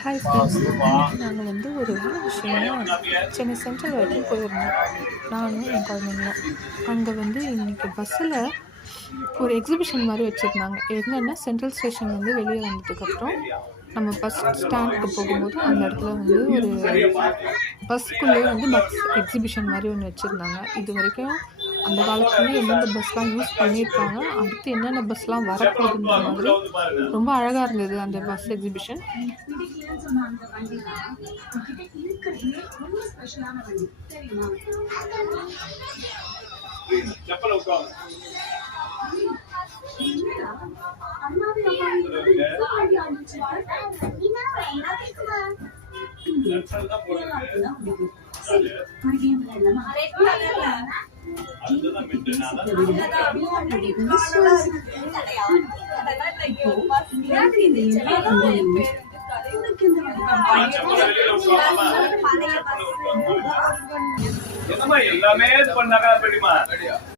Hi friends, இன்னைக்கு நாங்கள் ஒரு வேலை விஷயமா சென்னை சென்ட்ரல் வரைக்கும் போயிருந்தோம். நானும் என் குழந்தைங்களும். அங்கே இன்னைக்கு பஸ்ஸில் ஒரு எக்ஸிபிஷன் மாதிரி வச்சுருந்தாங்க. என்னென்னா, சென்ட்ரல் ஸ்டேஷன் வெளியே வந்ததுக்கப்புறம் நம்ம பஸ் ஸ்டாண்டுக்கு போகும்போது அந்த இடத்துல ஒரு பஸ்ஸுக்குள்ளே பஸ் எக்ஸிபிஷன் மாதிரி ஒன்று வச்சுருந்தாங்க. இது வரைக்கும் அந்த காலத்துலேயே எந்தெந்த பஸ்லாம் யூஸ் பண்ணியிருக்காங்க, அடுத்து என்னென்ன பஸ்லாம் வரப்போகுதுன்ற மாதிரி ரொம்ப அழகாக இருந்தது அந்த பஸ் எக்ஸிபிஷன். எல்லாமே பண்ணாங்க.